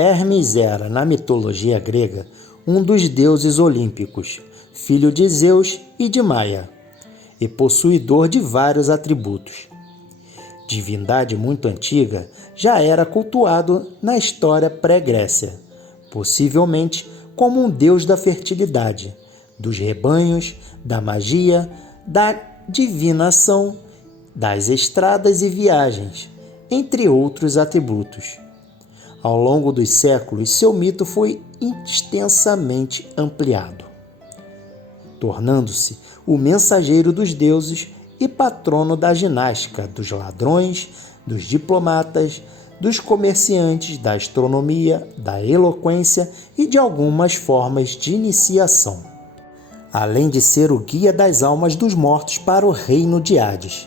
Hermes era, na mitologia grega, um dos deuses olímpicos, filho de Zeus e de Maia, e possuidor de vários atributos. Divindade muito antiga, já era cultuado na história pré-Grécia, possivelmente como um deus da fertilidade, dos rebanhos, da magia, da divinação, das estradas e viagens, entre outros atributos. Ao longo dos séculos, seu mito foi extensamente ampliado, tornando-se o mensageiro dos deuses e patrono da ginástica, dos ladrões, dos diplomatas, dos comerciantes, da astronomia, da eloquência e de algumas formas de iniciação, além de ser o guia das almas dos mortos para o reino de Hades.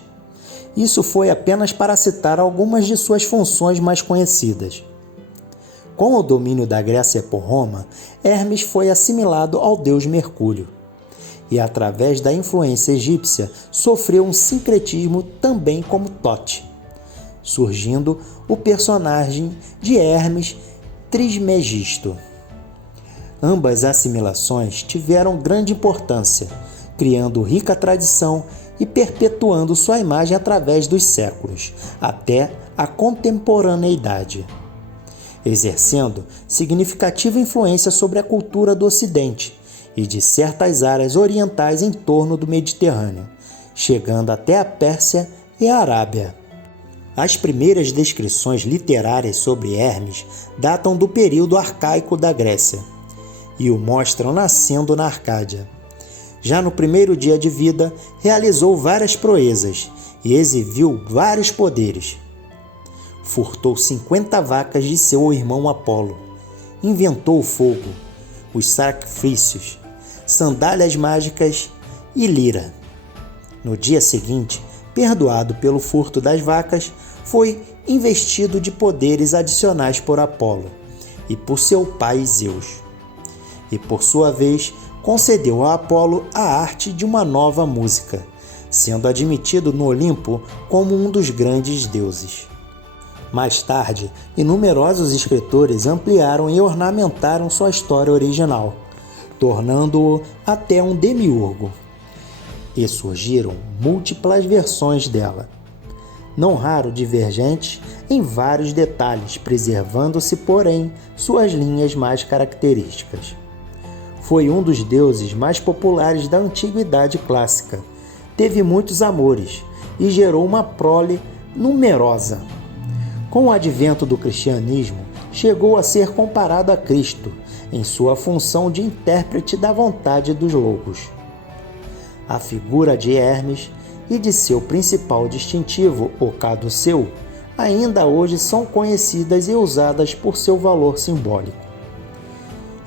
Isso foi apenas para citar algumas de suas funções mais conhecidas. Com o domínio da Grécia por Roma, Hermes foi assimilado ao deus Mercúrio, e através da influência egípcia sofreu um sincretismo também como Tote, surgindo o personagem de Hermes Trismegisto. Ambas assimilações tiveram grande importância, criando rica tradição e perpetuando sua imagem através dos séculos, até a contemporaneidade, exercendo significativa influência sobre a cultura do Ocidente e de certas áreas orientais em torno do Mediterrâneo, chegando até a Pérsia e a Arábia. As primeiras descrições literárias sobre Hermes datam do período arcaico da Grécia e o mostram nascendo na Arcádia. Já no primeiro dia de vida, realizou várias proezas e exibiu vários poderes. Furtou 50 vacas de seu irmão Apolo, inventou o fogo, os sacrifícios, sandálias mágicas e lira. No dia seguinte, perdoado pelo furto das vacas, foi investido de poderes adicionais por Apolo e por seu pai Zeus. E por sua vez, concedeu a Apolo a arte de uma nova música, sendo admitido no Olimpo como um dos grandes deuses. Mais tarde, numerosos escritores ampliaram e ornamentaram sua história original, tornando-o até um demiurgo. E surgiram múltiplas versões dela, não raro divergentes em vários detalhes, preservando-se, porém, suas linhas mais características. Foi um dos deuses mais populares da antiguidade clássica, teve muitos amores e gerou uma prole numerosa. Com o advento do cristianismo, chegou a ser comparado a Cristo em sua função de intérprete da vontade dos loucos. A figura de Hermes e de seu principal distintivo, o caduceu, ainda hoje são conhecidas e usadas por seu valor simbólico.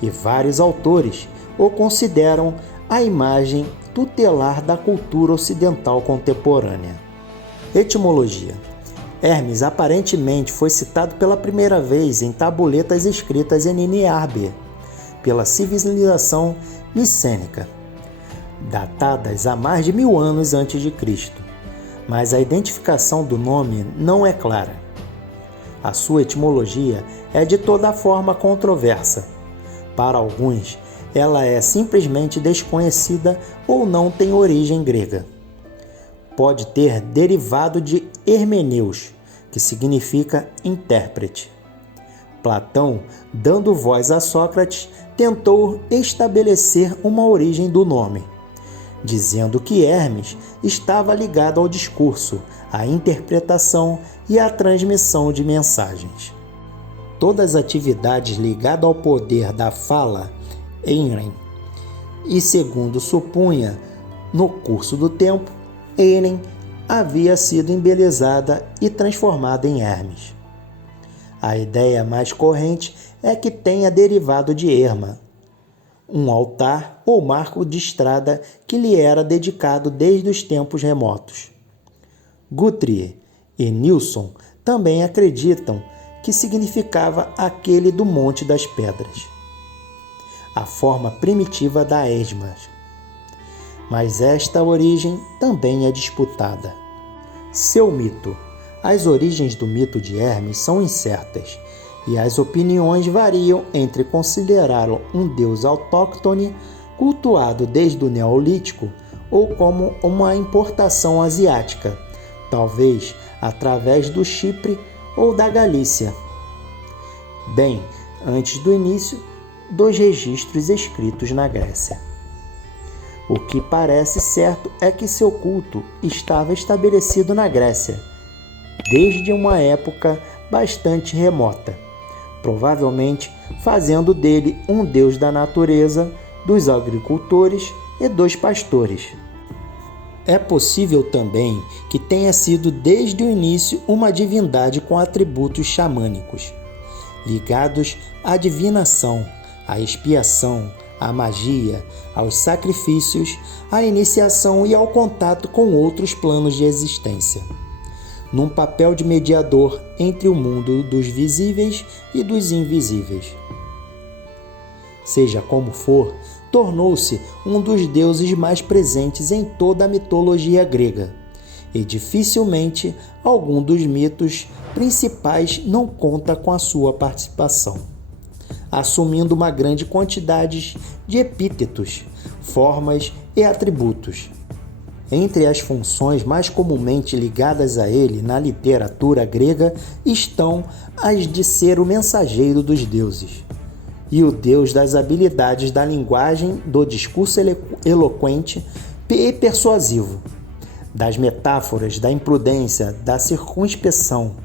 E vários autores o consideram a imagem tutelar da cultura ocidental contemporânea. Etimologia. Hermes aparentemente foi citado pela primeira vez em tabuletas escritas em Niárbia, pela civilização micênica, datadas há mais de 1000 anos antes de Cristo, mas a identificação do nome não é clara. A sua etimologia é de toda forma controversa. Para alguns, ela é simplesmente desconhecida ou não tem origem grega. Pode ter derivado de Hermeneus, que significa intérprete. Platão, dando voz a Sócrates, tentou estabelecer uma origem do nome, dizendo que Hermes estava ligado ao discurso, à interpretação e à transmissão de mensagens. Todas as atividades ligadas ao poder da fala, Eiren, e segundo supunha, no curso do tempo, Eiren havia sido embelezada e transformada em Hermes. A ideia mais corrente é que tenha derivado de Herma, um altar ou marco de estrada que lhe era dedicado desde os tempos remotos. Guthrie e Nilsson também acreditam que significava aquele do Monte das Pedras, a forma primitiva da esma. Mas esta origem também é disputada. Seu mito. As origens do mito de Hermes são incertas e as opiniões variam entre considerá-lo um deus autóctone, cultuado desde o Neolítico, ou como uma importação asiática, talvez através do Chipre ou da Galícia. Bem, antes do início dos registros escritos na Grécia. O que parece certo é que seu culto estava estabelecido na Grécia, desde uma época bastante remota, provavelmente fazendo dele um deus da natureza, dos agricultores e dos pastores. É possível também que tenha sido desde o início uma divindade com atributos xamânicos, ligados à divinação, à expiação, à magia, aos sacrifícios, à iniciação e ao contato com outros planos de existência, num papel de mediador entre o mundo dos visíveis e dos invisíveis. Seja como for, tornou-se um dos deuses mais presentes em toda a mitologia grega, e dificilmente algum dos mitos principais não conta com a sua participação, assumindo uma grande quantidade de epítetos, formas e atributos. Entre as funções mais comumente ligadas a ele na literatura grega estão as de ser o mensageiro dos deuses e o deus das habilidades da linguagem, do discurso eloquente e persuasivo, das metáforas, da imprudência, da circunspeção,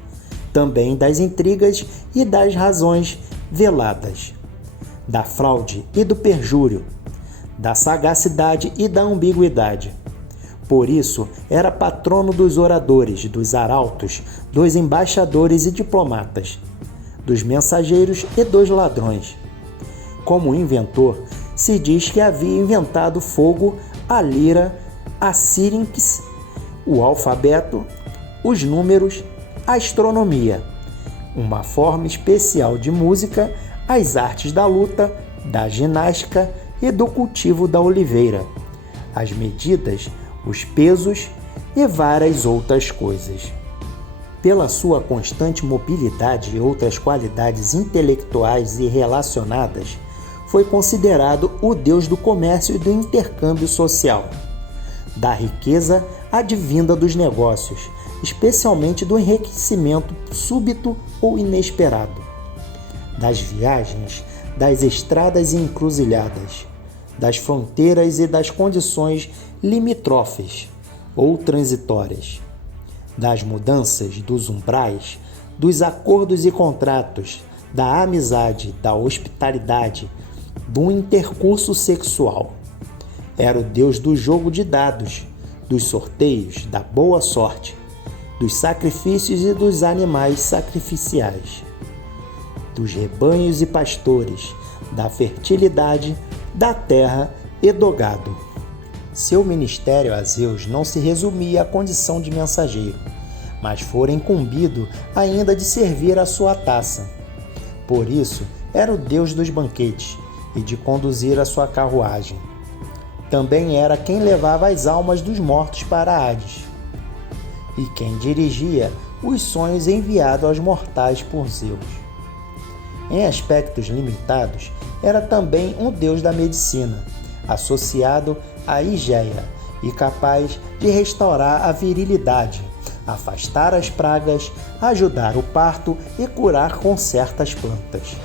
também das intrigas e das razões veladas, da fraude e do perjúrio, da sagacidade e da ambiguidade. Por isso, era patrono dos oradores, dos arautos, dos embaixadores e diplomatas, dos mensageiros e dos ladrões. Como inventor, se diz que havia inventado fogo, a lira, a sírix, o alfabeto, os números, a astronomia, uma forma especial de música, as artes da luta, da ginástica e do cultivo da oliveira, as medidas, os pesos e várias outras coisas. Pela sua constante mobilidade e outras qualidades intelectuais e relacionadas, foi considerado o deus do comércio e do intercâmbio social, da riqueza advinda dos negócios, especialmente do enriquecimento súbito ou inesperado, das viagens, das estradas e encruzilhadas, das fronteiras e das condições limítrofes ou transitórias, das mudanças, dos umbrais, dos acordos e contratos, da amizade, da hospitalidade, do intercurso sexual. Era o deus do jogo de dados, dos sorteios, da boa sorte, dos sacrifícios e dos animais sacrificiais, dos rebanhos e pastores, da fertilidade, da terra e do gado. Seu ministério a Zeus não se resumia à condição de mensageiro, mas fora incumbido ainda de servir a sua taça. Por isso, era o deus dos banquetes e de conduzir a sua carruagem. Também era quem levava as almas dos mortos para Hades e quem dirigia os sonhos enviados aos mortais por Zeus. Em aspectos limitados, era também um deus da medicina, associado a Higeia e capaz de restaurar a virilidade, afastar as pragas, ajudar o parto e curar com certas plantas.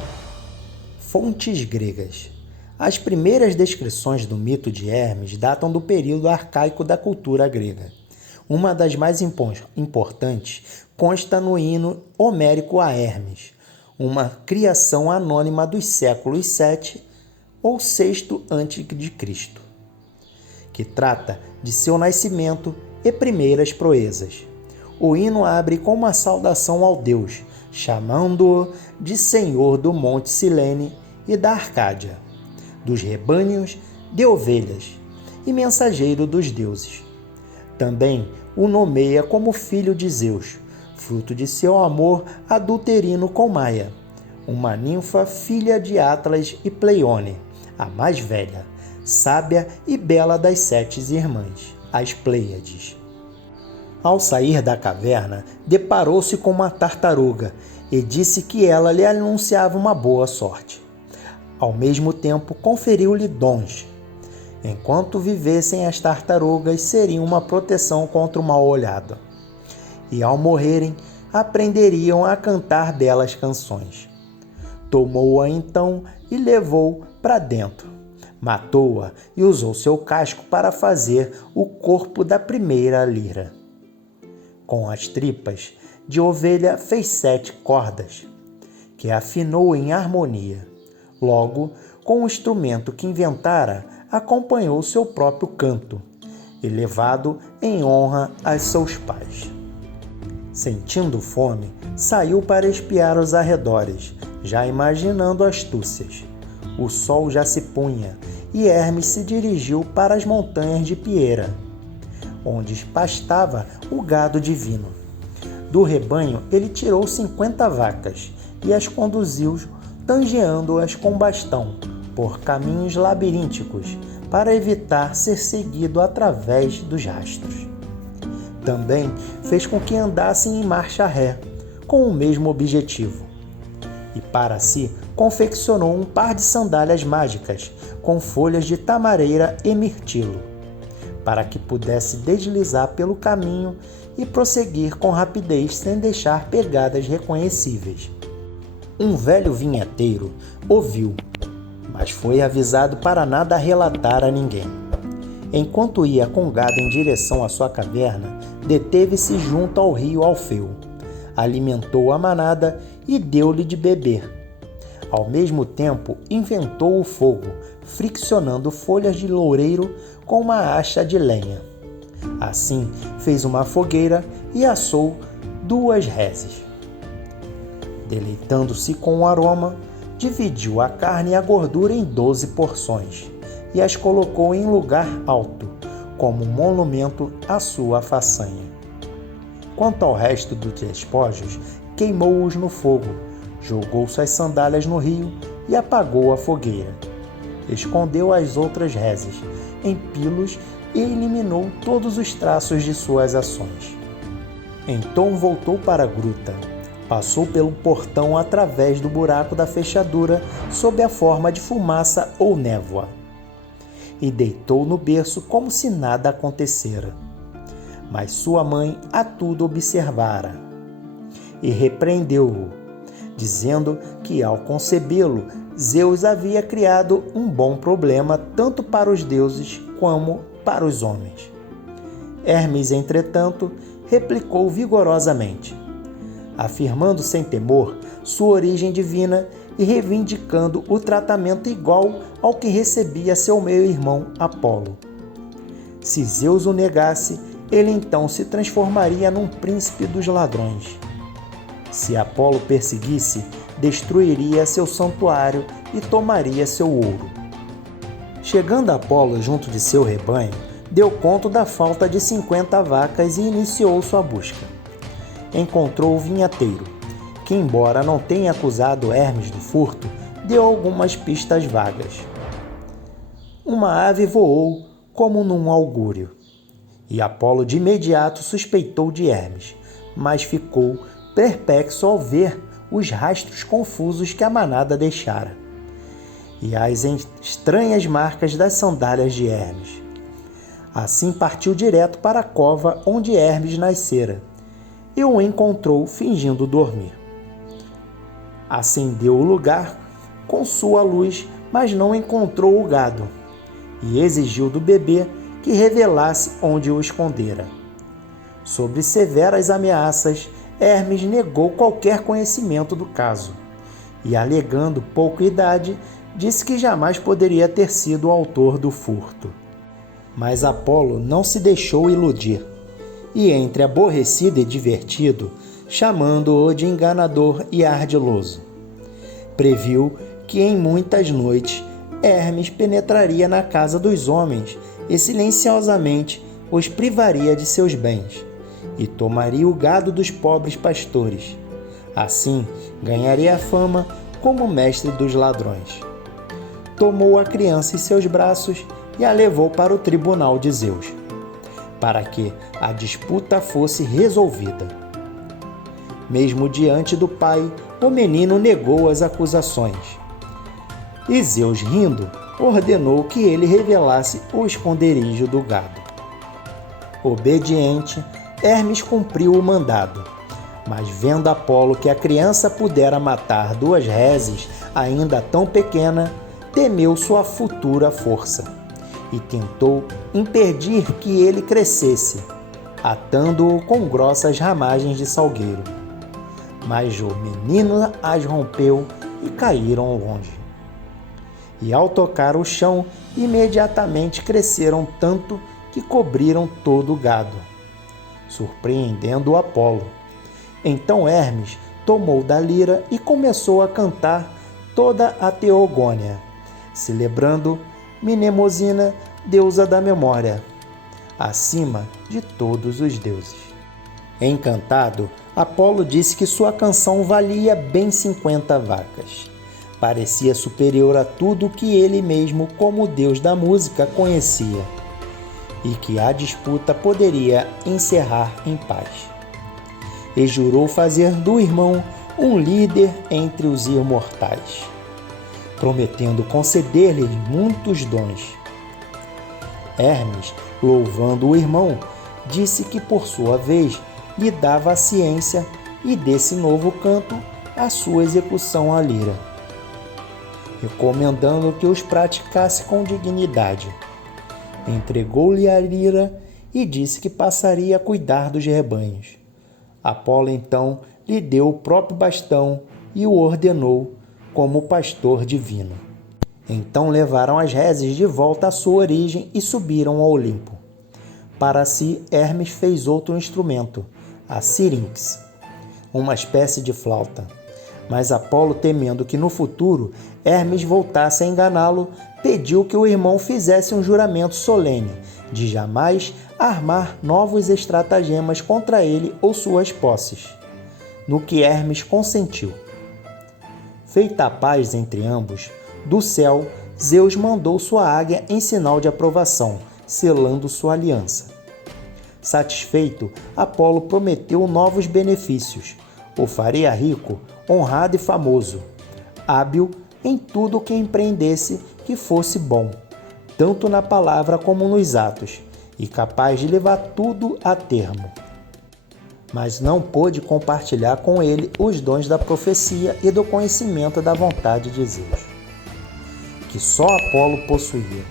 Fontes gregas. As primeiras descrições do mito de Hermes datam do período arcaico da cultura grega. Uma das mais importantes consta no hino homérico a Hermes, uma criação anônima dos séculos VII ou VI a.C., que trata de seu nascimento e primeiras proezas. O hino abre com uma saudação ao deus, chamando-o de Senhor do Monte Silene e da Arcádia, dos rebanhos de ovelhas e mensageiro dos deuses. Também o nomeia como filho de Zeus, fruto de seu amor adulterino com Maia, uma ninfa filha de Atlas e Pleione, a mais velha, sábia e bela das 7 irmãs, as Pleiades. Ao sair da caverna, deparou-se com uma tartaruga e disse que ela lhe anunciava uma boa sorte. Ao mesmo tempo, conferiu-lhe dons. Enquanto vivessem, as tartarugas seriam uma proteção contra o mal-olhado. E ao morrerem, aprenderiam a cantar belas canções. Tomou-a então e levou para dentro. Matou-a e usou seu casco para fazer o corpo da primeira lira. Com as tripas de ovelha fez 7 cordas, que afinou em harmonia. Logo, com o instrumento que inventara, acompanhou seu próprio canto, elevado em honra a seus pais. Sentindo fome, saiu para espiar os arredores, já imaginando astúcias. O sol já se punha e Hermes se dirigiu para as montanhas de Piera, onde pastava o gado divino. Do rebanho ele tirou 50 vacas e as conduziu, tangeando-as com bastão, por caminhos labirínticos, para evitar ser seguido através dos rastros. Também fez com que andassem em marcha ré, com o mesmo objetivo. E para si confeccionou um par de sandálias mágicas com folhas de tamareira e mirtilo, para que pudesse deslizar pelo caminho e prosseguir com rapidez sem deixar pegadas reconhecíveis. Um velho vinheteiro ouviu, mas foi avisado para nada relatar a ninguém. Enquanto ia com gado em direção à sua caverna, deteve-se junto ao rio Alfeu, alimentou a manada e deu-lhe de beber. Ao mesmo tempo, inventou o fogo, friccionando folhas de loureiro com uma acha de lenha. Assim, fez uma fogueira e assou 2 reses. Deleitando-se com o aroma, dividiu a carne e a gordura em 12 porções e as colocou em lugar alto, como um monumento à sua façanha. Quanto ao resto dos despojos, queimou-os no fogo, jogou suas sandálias no rio e apagou a fogueira. Escondeu as outras reses em pilos e eliminou todos os traços de suas ações. Então voltou para a gruta. Passou pelo portão através do buraco da fechadura sob a forma de fumaça ou névoa e deitou no berço como se nada acontecera. Mas sua mãe a tudo observara e repreendeu-o, dizendo que ao concebê-lo, Zeus havia criado um bom problema tanto para os deuses como para os homens. Hermes, entretanto, replicou vigorosamente, afirmando sem temor sua origem divina e reivindicando o tratamento igual ao que recebia seu meio-irmão Apolo. Se Zeus o negasse, ele então se transformaria num príncipe dos ladrões. Se Apolo perseguisse, destruiria seu santuário e tomaria seu ouro. Chegando Apolo junto de seu rebanho, deu conta da falta de 50 vacas e iniciou sua busca. Encontrou o vinheteiro, que, embora não tenha acusado Hermes do furto, deu algumas pistas vagas. Uma ave voou como num augúrio, e Apolo de imediato suspeitou de Hermes, mas ficou perplexo ao ver os rastros confusos que a manada deixara, e as estranhas marcas das sandálias de Hermes. Assim partiu direto para a cova onde Hermes nascera, e o encontrou fingindo dormir. Acendeu o lugar com sua luz, mas não encontrou o gado, e exigiu do bebê que revelasse onde o escondera. Sob severas ameaças, Hermes negou qualquer conhecimento do caso, e, alegando pouca idade, disse que jamais poderia ter sido o autor do furto. Mas Apolo não se deixou iludir, e entre aborrecido e divertido, chamando-o de enganador e ardiloso, previu que em muitas noites Hermes penetraria na casa dos homens e silenciosamente os privaria de seus bens, e tomaria o gado dos pobres pastores. Assim, ganharia fama como mestre dos ladrões. Tomou a criança em seus braços e a levou para o tribunal de Zeus, para que a disputa fosse resolvida. Mesmo diante do pai, o menino negou as acusações. E Zeus, rindo, ordenou que ele revelasse o esconderijo do gado. Obediente, Hermes cumpriu o mandado, mas vendo Apolo que a criança pudera matar 2 reses, ainda tão pequena, temeu sua futura força e tentou impedir que ele crescesse, atando-o com grossas ramagens de salgueiro. Mas o menino as rompeu e caíram longe. E ao tocar o chão, imediatamente cresceram tanto que cobriram todo o gado, surpreendendo Apolo. Então Hermes tomou da lira e começou a cantar toda a Teogônia, celebrando Mnemosina, deusa da memória, acima de todos os deuses. Encantado, Apolo disse que sua canção valia bem 50 vacas. Parecia superior a tudo que ele mesmo, como deus da música, conhecia, e que a disputa poderia encerrar em paz. E jurou fazer do irmão um líder entre os imortais, prometendo conceder-lhe muitos dons. Hermes, louvando o irmão, disse que por sua vez lhe dava a ciência e desse novo canto a sua execução à lira, recomendando que os praticasse com dignidade. Entregou-lhe a lira e disse que passaria a cuidar dos rebanhos. Apolo então lhe deu o próprio bastão e o ordenou como pastor divino. Então levaram as reses de volta à sua origem e subiram ao Olimpo. Para si, Hermes fez outro instrumento, a sírinx, uma espécie de flauta. Mas Apolo, temendo que no futuro Hermes voltasse a enganá-lo, pediu que o irmão fizesse um juramento solene de jamais armar novos estratagemas contra ele ou suas posses, no que Hermes consentiu. Feita a paz entre ambos, do céu, Zeus mandou sua águia em sinal de aprovação, selando sua aliança. Satisfeito, Apolo prometeu novos benefícios. O faria rico, honrado e famoso, hábil em tudo o que empreendesse que fosse bom, tanto na palavra como nos atos, e capaz de levar tudo a termo. Mas não pôde compartilhar com ele os dons da profecia e do conhecimento da vontade de Zeus, que só Apolo possuía,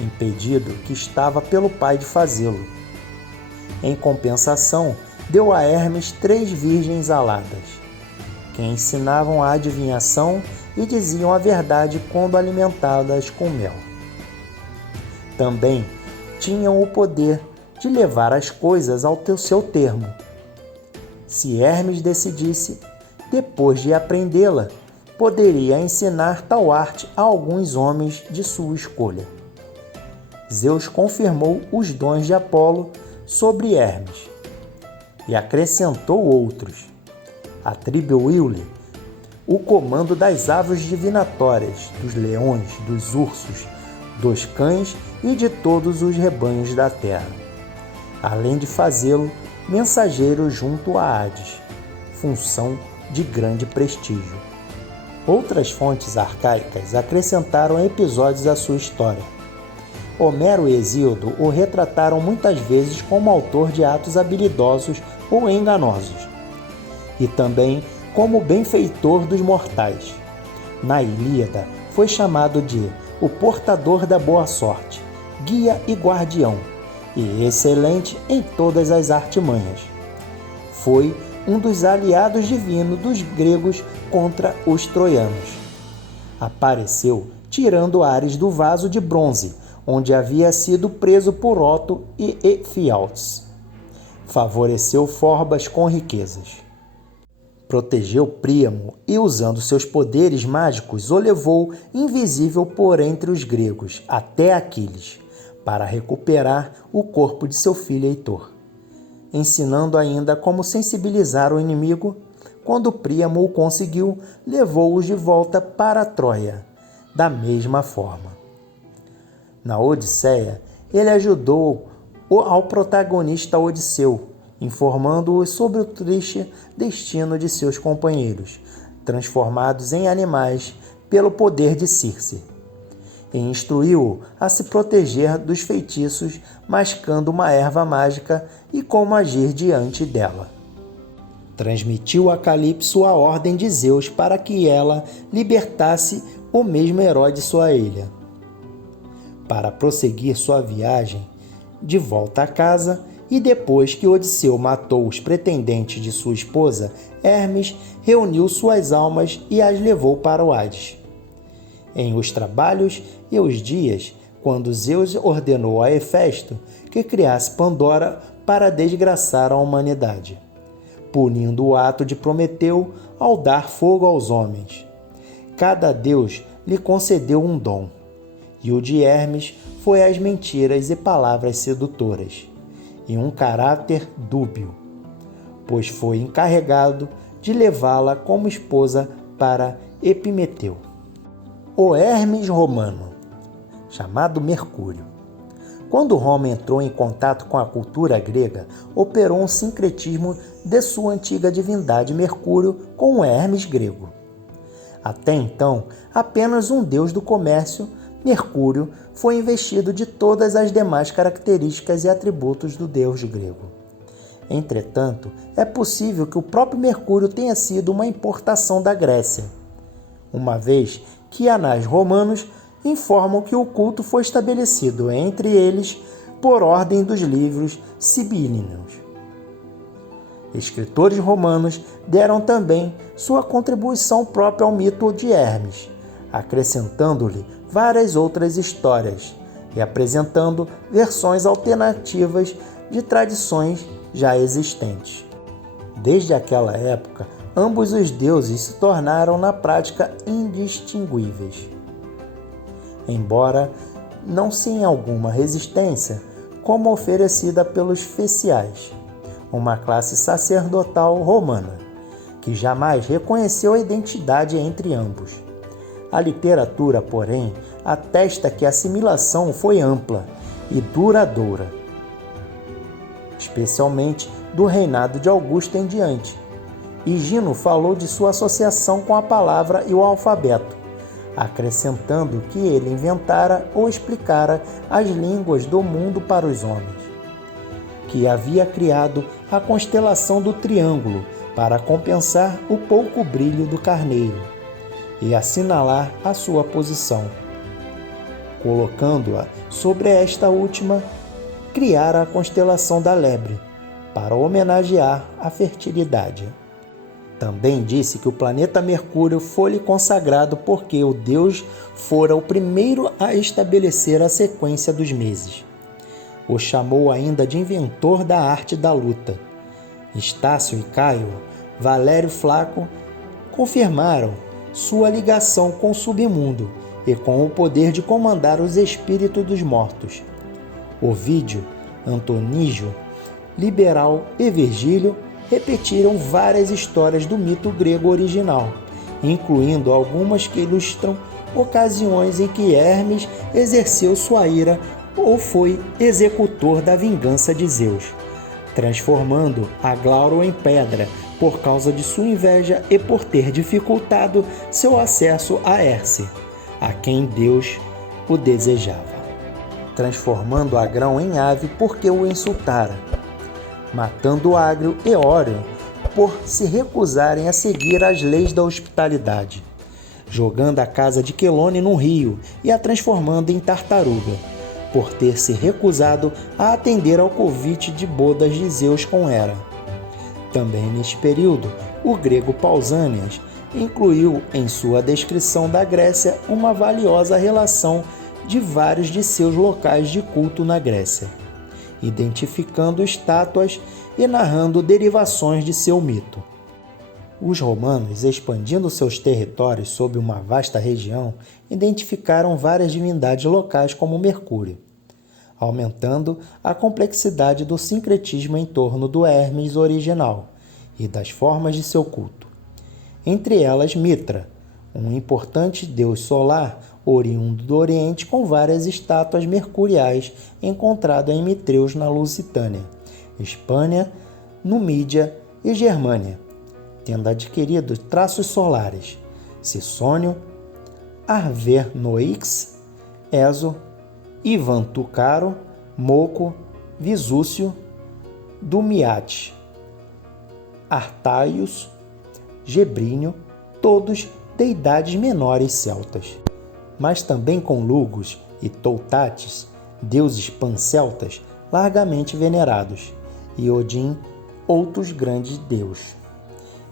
impedido que estava pelo pai de fazê-lo. Em compensação, deu a Hermes 3 virgens aladas, que ensinavam a adivinhação e diziam a verdade quando alimentadas com mel. Também tinham o poder de levar as coisas ao seu termo. Se Hermes decidisse, depois de aprendê-la, poderia ensinar tal arte a alguns homens de sua escolha. Zeus confirmou os dons de Apolo sobre Hermes e acrescentou outros. Atribuiu-lhe o comando das aves divinatórias, dos leões, dos ursos, dos cães e de todos os rebanhos da terra, além de fazê-lo mensageiro junto a Hades, função de grande prestígio. Outras fontes arcaicas acrescentaram episódios à sua história. Homero e Hesíodo o retrataram muitas vezes como autor de atos habilidosos ou enganosos, e também como benfeitor dos mortais. Na Ilíada, foi chamado de o portador da boa sorte, guia e guardião, e excelente em todas as artimanhas. Foi um dos aliados divinos dos gregos contra os troianos. Apareceu tirando Ares do vaso de bronze, onde havia sido preso por Oto e Efialtes. Favoreceu Forbas com riquezas. Protegeu Príamo e, usando seus poderes mágicos, o levou invisível por entre os gregos até Aquiles, para recuperar o corpo de seu filho Heitor, ensinando ainda como sensibilizar o inimigo. Quando Príamo o conseguiu, levou-os de volta para Troia, da mesma forma. Na Odisseia, ele ajudou ao protagonista Odisseu informando-os sobre o triste destino de seus companheiros, transformados em animais pelo poder de Circe, e instruiu-o a se proteger dos feitiços, mascando uma erva mágica e como agir diante dela. Transmitiu a Calipso a ordem de Zeus para que ela libertasse o mesmo herói de sua ilha. Para prosseguir sua viagem de volta a casa, e depois que Odisseu matou os pretendentes de sua esposa, Hermes reuniu suas almas e as levou para o Hades. Em os trabalhos e os dias, quando Zeus ordenou a Hefesto que criasse Pandora para desgraçar a humanidade, punindo o ato de Prometeu ao dar fogo aos homens. Cada deus lhe concedeu um dom, e o de Hermes foi as mentiras e palavras sedutoras, e um caráter dúbio, pois foi encarregado de levá-la como esposa para Epimeteu. O Hermes romano, chamado Mercúrio. Quando Roma entrou em contato com a cultura grega, operou um sincretismo de sua antiga divindade Mercúrio com o Hermes grego. Até então, apenas um deus do comércio, Mercúrio, foi investido de todas as demais características e atributos do deus grego. Entretanto, é possível que o próprio Mercúrio tenha sido uma importação da Grécia, uma vez que anais romanos informam que o culto foi estabelecido entre eles por ordem dos livros sibilíneos. Escritores romanos deram também sua contribuição própria ao mito de Hermes, acrescentando-lhe várias outras histórias e apresentando versões alternativas de tradições já existentes. Desde aquela época, ambos os deuses se tornaram na prática indistinguíveis. Embora não sem alguma resistência, como oferecida pelos Feciais, uma classe sacerdotal romana, que jamais reconheceu a identidade entre ambos. A literatura, porém, atesta que a assimilação foi ampla e duradoura, especialmente do reinado de Augusto em diante. Higino falou de sua associação com a palavra e o alfabeto, acrescentando que ele inventara ou explicara as línguas do mundo para os homens, que havia criado a constelação do triângulo para compensar o pouco brilho do carneiro e assinalar a sua posição. Colocando-a sobre esta última, criara a constelação da lebre para homenagear a fertilidade. Também disse que o planeta Mercúrio foi-lhe consagrado porque o deus fora o primeiro a estabelecer a sequência dos meses. O chamou ainda de inventor da arte da luta. Estácio e Caio, Valério Flaco, confirmaram sua ligação com o submundo e com o poder de comandar os espíritos dos mortos. Ovídio, Antonígio, Liberal e Virgílio repetiram várias histórias do mito grego original, incluindo algumas que ilustram ocasiões em que Hermes exerceu sua ira ou foi executor da vingança de Zeus, transformando a Glauro em pedra por causa de sua inveja e por ter dificultado seu acesso a Herce, a quem Deus o desejava, transformando Agrão em ave porque o insultara, matando Ágrio e Órion por se recusarem a seguir as leis da hospitalidade, jogando a casa de Quelone num rio e a transformando em tartaruga, por ter se recusado a atender ao convite de bodas de Zeus com Hera. Também neste período, o grego Pausanias incluiu em sua descrição da Grécia uma valiosa relação de vários de seus locais de culto na Grécia, identificando estátuas e narrando derivações de seu mito. Os romanos, expandindo seus territórios sobre uma vasta região, identificaram várias divindades locais como Mercúrio, aumentando a complexidade do sincretismo em torno do Hermes original e das formas de seu culto. Entre elas Mitra, um importante deus solar oriundo do Oriente com várias estátuas mercuriais encontrado em Mitreus na Lusitânia, Espanha, Numídia e Germânia, tendo adquirido traços solares: Cicônio, Avernoix, Eso, Ivan Tucaro, Moco, Visúcio, Dumiate, Artaios, Gebrínio, todos deidades menores celtas, mas também com Lugos e Toutates, deuses panceltas largamente venerados, e Odin, outros grandes deuses.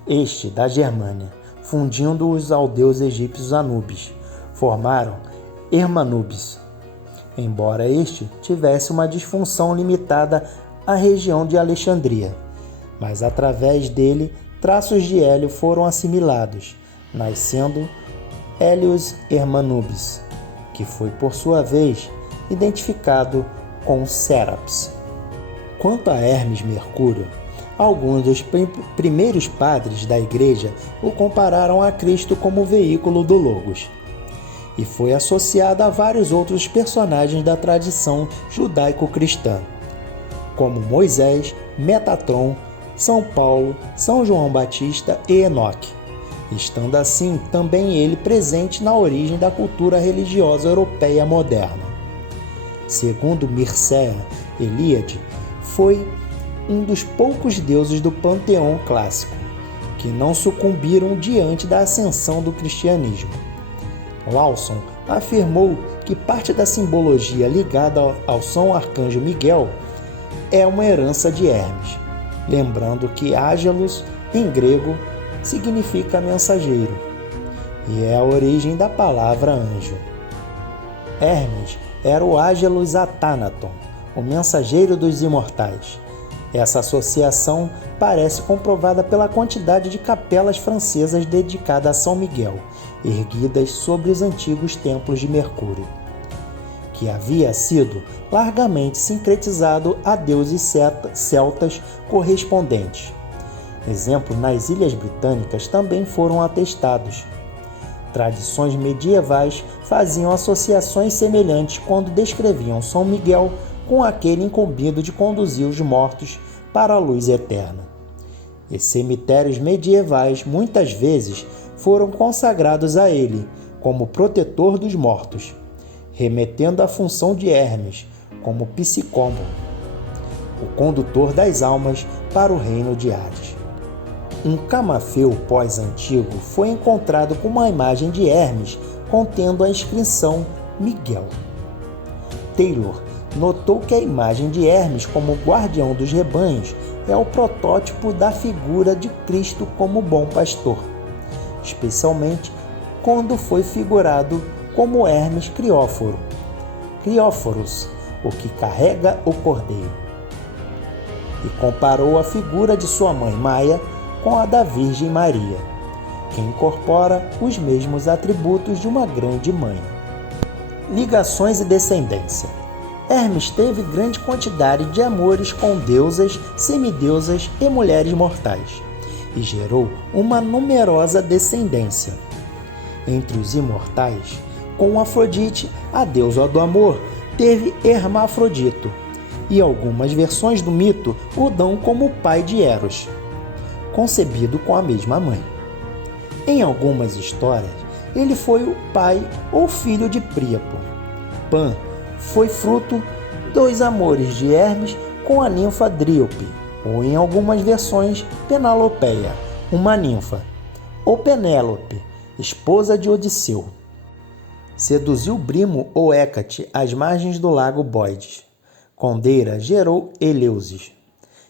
Este da Germânia, fundindo-os ao deus egípcio Anubis, formaram Hermanubis, embora este tivesse uma disfunção limitada à região de Alexandria, mas através dele traços de Hélio foram assimilados, nascendo Hélios Hermanubis, que foi por sua vez identificado com Séraps. Quanto a Hermes Mercúrio, alguns dos primeiros padres da Igreja o compararam a Cristo como veículo do Logos, e foi associado a vários outros personagens da tradição judaico-cristã, como Moisés, Metatron, São Paulo, São João Batista e Enoque, estando assim também ele presente na origem da cultura religiosa europeia moderna. Segundo Mircea Eliade, foi um dos poucos deuses do panteão clássico que não sucumbiram diante da ascensão do cristianismo. Lawson afirmou que parte da simbologia ligada ao São Arcanjo Miguel é uma herança de Hermes, lembrando que Ágelos, em grego, significa mensageiro, e é a origem da palavra anjo. Hermes era o Ágelos Athanaton, o mensageiro dos imortais. Essa associação parece comprovada pela quantidade de capelas francesas dedicadas a São Miguel, erguidas sobre os antigos templos de Mercúrio, que havia sido largamente sincretizado a deuses celtas correspondentes. Exemplos nas Ilhas Britânicas também foram atestados. Tradições medievais faziam associações semelhantes quando descreviam São Miguel com aquele incumbido de conduzir os mortos para a luz eterna. E cemitérios medievais muitas vezes foram consagrados a ele como protetor dos mortos, remetendo à função de Hermes como psicômono, o condutor das almas para o reino de Hades. Um camafeu pós-antigo foi encontrado com uma imagem de Hermes contendo a inscrição Miguel. Taylor notou que a imagem de Hermes como guardião dos rebanhos é o protótipo da figura de Cristo como bom pastor, especialmente quando foi figurado como Hermes Crióforo, Crióforos, o que carrega o cordeiro, e comparou a figura de sua mãe Maia com a da Virgem Maria, que incorpora os mesmos atributos de uma grande mãe. Ligações e descendência. Hermes teve grande quantidade de amores com deusas, semideusas e mulheres mortais, e gerou uma numerosa descendência. Entre os imortais, com Afrodite, a deusa do amor, teve Hermafrodito, e algumas versões do mito o dão como pai de Eros, concebido com a mesma mãe. Em algumas histórias, ele foi o pai ou filho de Príapo. Pan foi fruto dos amores de Hermes com a ninfa Dríope, ou em algumas versões, Penalopeia, uma ninfa, ou Penélope, esposa de Odisseu. Seduziu Brimo ou Hécate às margens do lago Bóides. Condeira gerou Eleusis.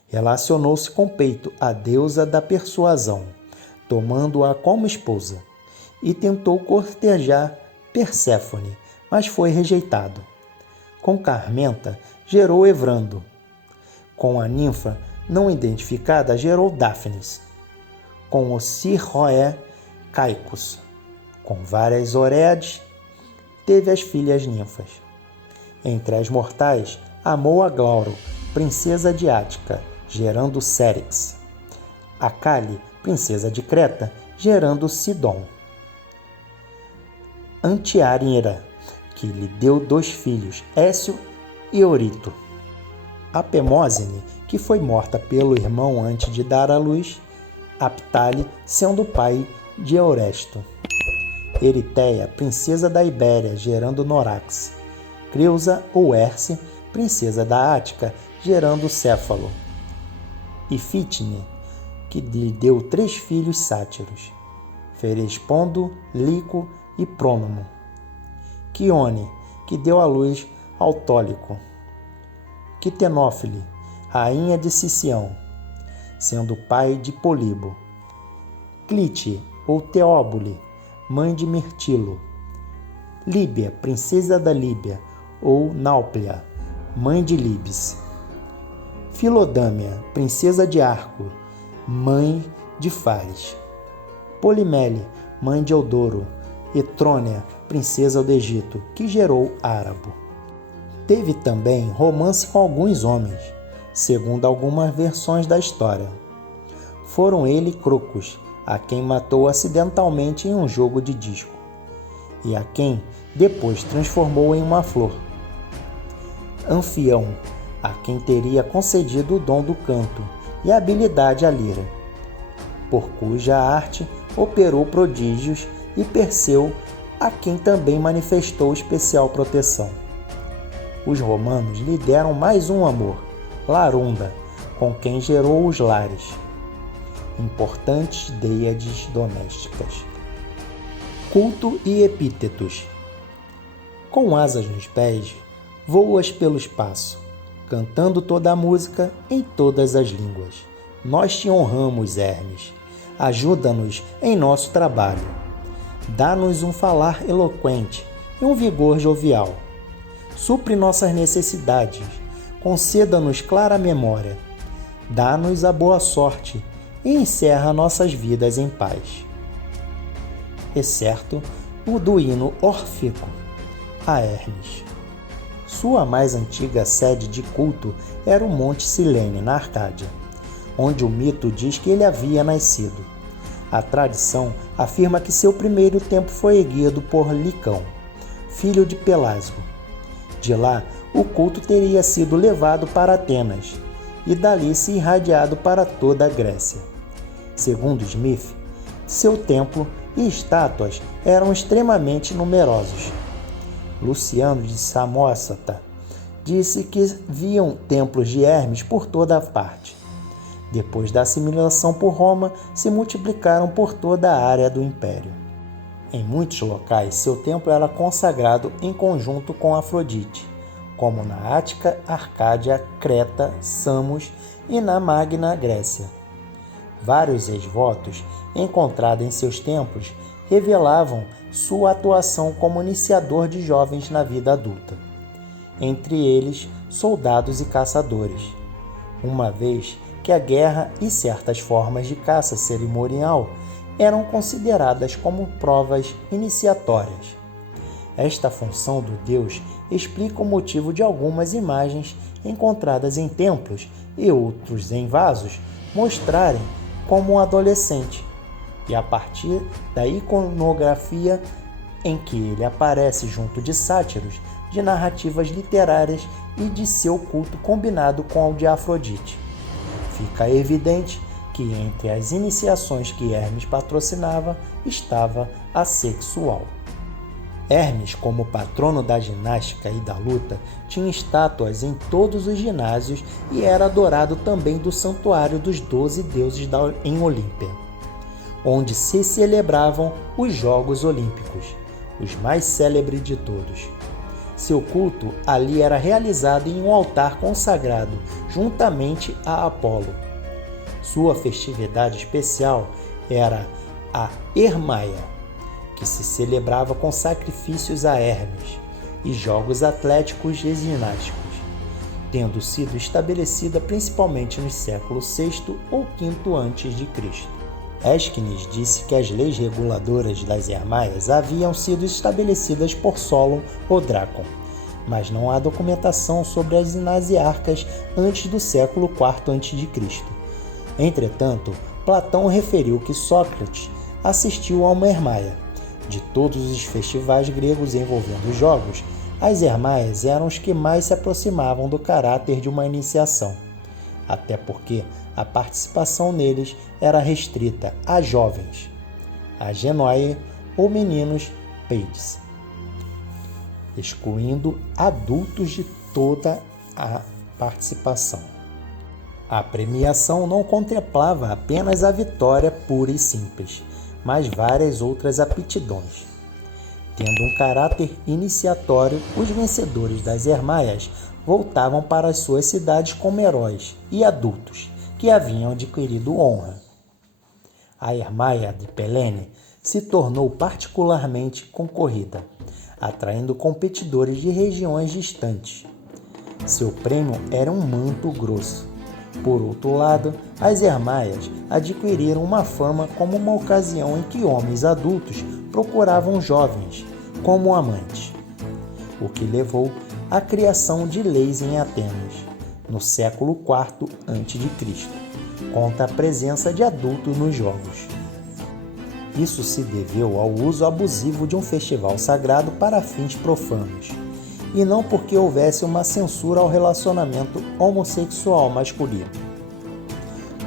Relacionou-se com Peito, a deusa da persuasão, tomando-a como esposa, e tentou cortejar Perséfone, mas foi rejeitado. Com Carmenta, gerou Evrando. Com a ninfa não identificada, gerou Dáfnis. Com Ocirroé, Caicos. Com várias Oreades, teve as filhas ninfas. Entre as mortais, amou a Glauro, princesa de Ática, gerando Cérix. A Cali, princesa de Creta, gerando Sidon. Antiárira, que lhe deu 2 filhos, Écio e Eurito. Apemósine, que foi morta pelo irmão antes de dar à luz, Aptale, sendo o pai de Euresto, Eritéia, princesa da Ibéria, gerando Norax, Creusa ou Erce, princesa da Ática, gerando Céfalo, e Fitne, que lhe deu 3 filhos sátiros, Ferespondo, Lico e Prônomo, Quione, que deu à luz Autólico, Quitenófile, rainha de Sicião, sendo pai de Polibo, Clite ou Teóbule, mãe de Mirtilo, Líbia, princesa da Líbia, ou Náuplia, mãe de Libes, Filodâmia, princesa de Arco, mãe de Fares, Polimele, mãe de Eudoro, e Trônia, princesa do Egito, que gerou Árabo. Teve também romance com alguns homens, segundo algumas versões da história. Foram ele Crocus, a quem matou acidentalmente em um jogo de disco, e a quem depois transformou em uma flor. Anfião, a quem teria concedido o dom do canto e a habilidade à lira, por cuja arte operou prodígios, e Perseu, a quem também manifestou especial proteção. Os romanos lhe deram mais um amor, Larunda, com quem gerou os Lares, importantes dêades domésticas. Culto e epítetos. Com asas nos pés, voas pelo espaço, cantando toda a música em todas as línguas. Nós te honramos, Hermes. Ajuda-nos em nosso trabalho. Dá-nos um falar eloquente e um vigor jovial. Supre nossas necessidades. Conceda-nos clara memória. Dá-nos a boa sorte e encerra nossas vidas em paz. Excerto o do hino órfico a Hermes. Sua mais antiga sede de culto era o Monte Silene, na Arcádia, onde o mito diz que ele havia nascido. A tradição afirma que seu primeiro templo foi erguido por Licão, filho de Pelasgo. De lá, o culto teria sido levado para Atenas e dali se irradiado para toda a Grécia. Segundo Smith, seu templo e estátuas eram extremamente numerosos. Luciano de Samosata disse que viam templos de Hermes por toda a parte. Depois da assimilação por Roma, se multiplicaram por toda a área do império. Em muitos locais, seu templo era consagrado em conjunto com Afrodite, como na Ática, Arcádia, Creta, Samos e na Magna Grécia. Vários ex-votos encontrados em seus templos revelavam sua atuação como iniciador de jovens na vida adulta, entre eles soldados e caçadores, uma vez que a guerra e certas formas de caça cerimonial eram consideradas como provas iniciatórias. Esta função do deus explica o motivo de algumas imagens encontradas em templos e outros em vasos mostrarem como um adolescente, e a partir da iconografia em que ele aparece junto de sátiros, de narrativas literárias e de seu culto combinado com o de Afrodite. Fica evidente que entre as iniciações que Hermes patrocinava estava a sexual. Hermes, como patrono da ginástica e da luta, tinha estátuas em todos os ginásios e era adorado também do santuário dos 12 deuses em Olímpia, onde se celebravam os Jogos Olímpicos, os mais célebres de todos. Seu culto ali era realizado em um altar consagrado juntamente a Apolo. Sua festividade especial era a Hermaia, que se celebrava com sacrifícios a Hermes e jogos atléticos e ginásticos, tendo sido estabelecida principalmente nos séculos VI ou V a.C. Ésquines disse que as leis reguladoras das Hermaias haviam sido estabelecidas por Solon ou Drácon, mas não há documentação sobre as ginasiarcas antes do século IV a.C. Entretanto, Platão referiu que Sócrates assistiu a uma Hermaia. De todos os festivais gregos envolvendo jogos, as Hermaias eram os que mais se aproximavam do caráter de uma iniciação, até porque a participação neles era restrita a jovens, a Genoae ou meninos peides, excluindo adultos de toda a participação. A premiação não contemplava apenas a vitória pura e simples, mas várias outras aptidões. Tendo um caráter iniciatório, os vencedores das Hermaias voltavam para as suas cidades como heróis e adultos que haviam adquirido honra. A Hermaia de Pelene se tornou particularmente concorrida, atraindo competidores de regiões distantes. Seu prêmio era um manto grosso. Por outro lado, as Hermaias adquiriram uma fama como uma ocasião em que homens adultos procuravam jovens como amantes, o que levou à criação de leis em Atenas, no século IV a.C., contra a presença de adultos nos jogos. Isso se deveu ao uso abusivo de um festival sagrado para fins profanos, e não porque houvesse uma censura ao relacionamento homossexual masculino.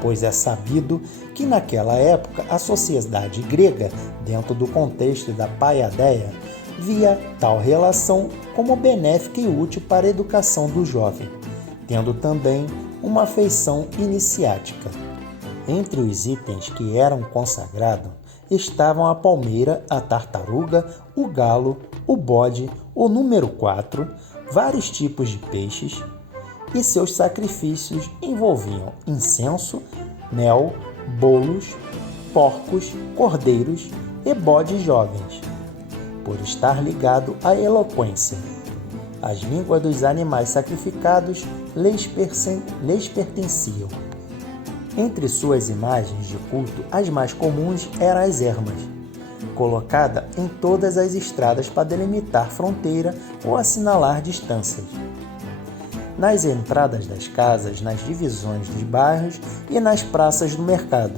Pois é sabido que naquela época a sociedade grega, dentro do contexto da paiadeia, via tal relação como benéfica e útil para a educação do jovem, tendo também uma feição iniciática. Entre os itens que eram consagrados estavam a palmeira, a tartaruga, o galo, o bode, o número 4, vários tipos de peixes, e seus sacrifícios envolviam incenso, mel, bolos, porcos, cordeiros e bodes jovens, por estar ligado à eloquência. As línguas dos animais sacrificados lhes pertenciam. Entre suas imagens de culto, as mais comuns eram as ermas, colocada em todas as estradas para delimitar fronteira ou assinalar distâncias. Nas entradas das casas, nas divisões dos bairros e nas praças do mercado.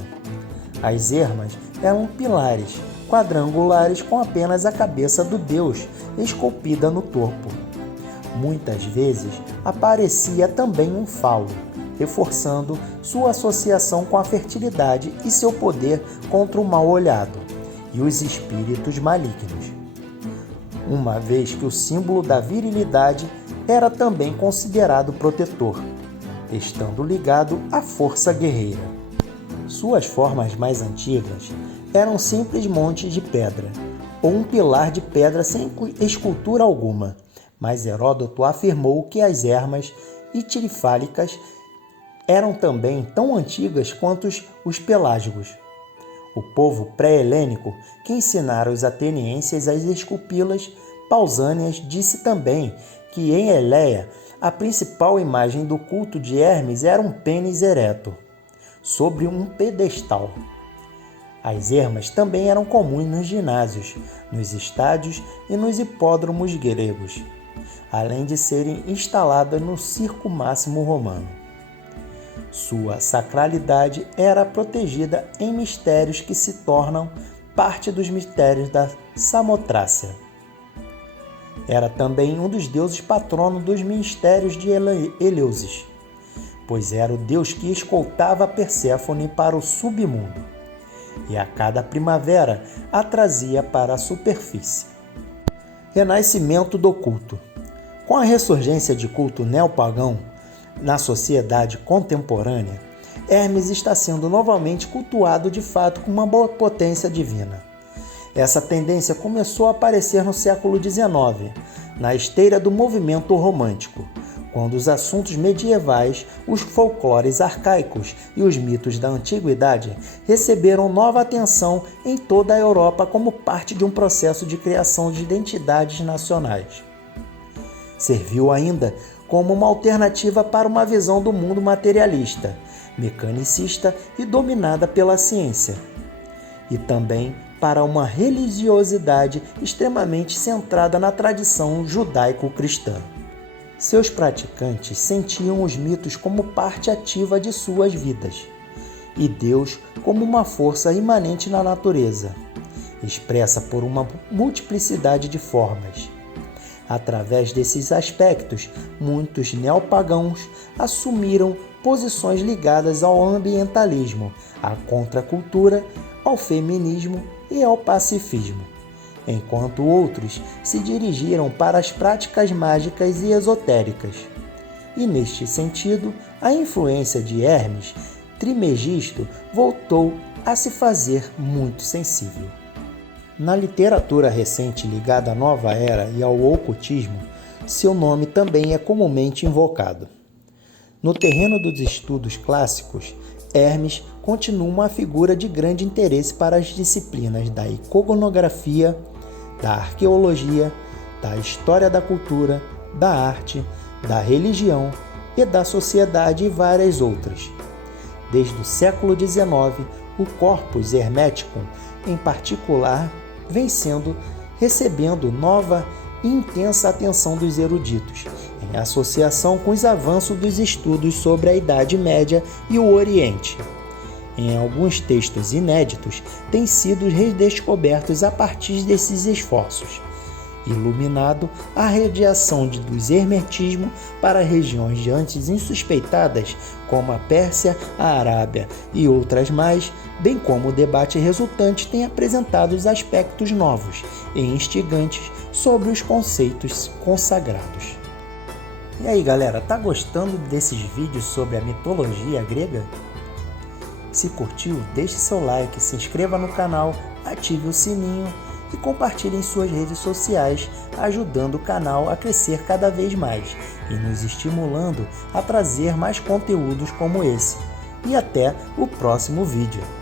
As ermas eram pilares quadrangulares com apenas a cabeça do deus esculpida no topo. Muitas vezes aparecia também um falo, reforçando sua associação com a fertilidade e seu poder contra o mal-olhado e os espíritos malignos, uma vez que o símbolo da virilidade era também considerado protetor, estando ligado à força guerreira. Suas formas mais antigas eram simples montes de pedra, ou um pilar de pedra sem escultura alguma, mas Heródoto afirmou que as ermas itirifálicas eram também tão antigas quanto os pelágicos. O povo pré-helênico, que ensinara os atenienses a esculpi-las, Pausânias disse também que em Eleia a principal imagem do culto de Hermes era um pênis ereto, sobre um pedestal. As ermas também eram comuns nos ginásios, nos estádios e nos hipódromos gregos, além de serem instaladas no circo máximo romano. Sua sacralidade era protegida em mistérios que se tornam parte dos mistérios da Samotrácia. Era também um dos deuses patronos dos mistérios de Eleusis, pois era o deus que escoltava Perséfone para o submundo, e a cada primavera a trazia para a superfície. Renascimento do culto. Com a ressurgência de culto neopagão na sociedade contemporânea, Hermes está sendo novamente cultuado de fato com uma boa potência divina. Essa tendência começou a aparecer no século XIX, na esteira do movimento romântico, quando os assuntos medievais, os folclores arcaicos e os mitos da antiguidade receberam nova atenção em toda a Europa como parte de um processo de criação de identidades nacionais. Serviu ainda como uma alternativa para uma visão do mundo materialista, mecanicista e dominada pela ciência, e também para uma religiosidade extremamente centrada na tradição judaico-cristã. Seus praticantes sentiam os mitos como parte ativa de suas vidas, e Deus como uma força imanente na natureza, expressa por uma multiplicidade de formas. Através desses aspectos, muitos neopagãos assumiram posições ligadas ao ambientalismo, à contracultura, ao feminismo e ao pacifismo, enquanto outros se dirigiram para as práticas mágicas e esotéricas. E neste sentido, a influência de Hermes Trismegisto voltou a se fazer muito sensível. Na literatura recente ligada à Nova Era e ao ocultismo, seu nome também é comumente invocado. No terreno dos estudos clássicos, Hermes continua uma figura de grande interesse para as disciplinas da iconografia, da arqueologia, da história da cultura, da arte, da religião e da sociedade e várias outras. Desde o século XIX, o corpus hermeticum, em particular, vem recebendo nova e intensa atenção dos eruditos, em associação com os avanços dos estudos sobre a Idade Média e o Oriente. Em alguns textos inéditos, têm sido redescobertos a partir desses esforços, iluminado a radiação dos hermetismo para regiões de antes insuspeitadas, como a Pérsia, a Arábia e outras mais, bem como o debate resultante tem apresentado os aspectos novos e instigantes sobre os conceitos consagrados. E aí, galera, tá gostando desses vídeos sobre a mitologia grega? Se curtiu, deixe seu like, se inscreva no canal, ative o sininho e compartilhe em suas redes sociais, ajudando o canal a crescer cada vez mais e nos estimulando a trazer mais conteúdos como esse. E até o próximo vídeo.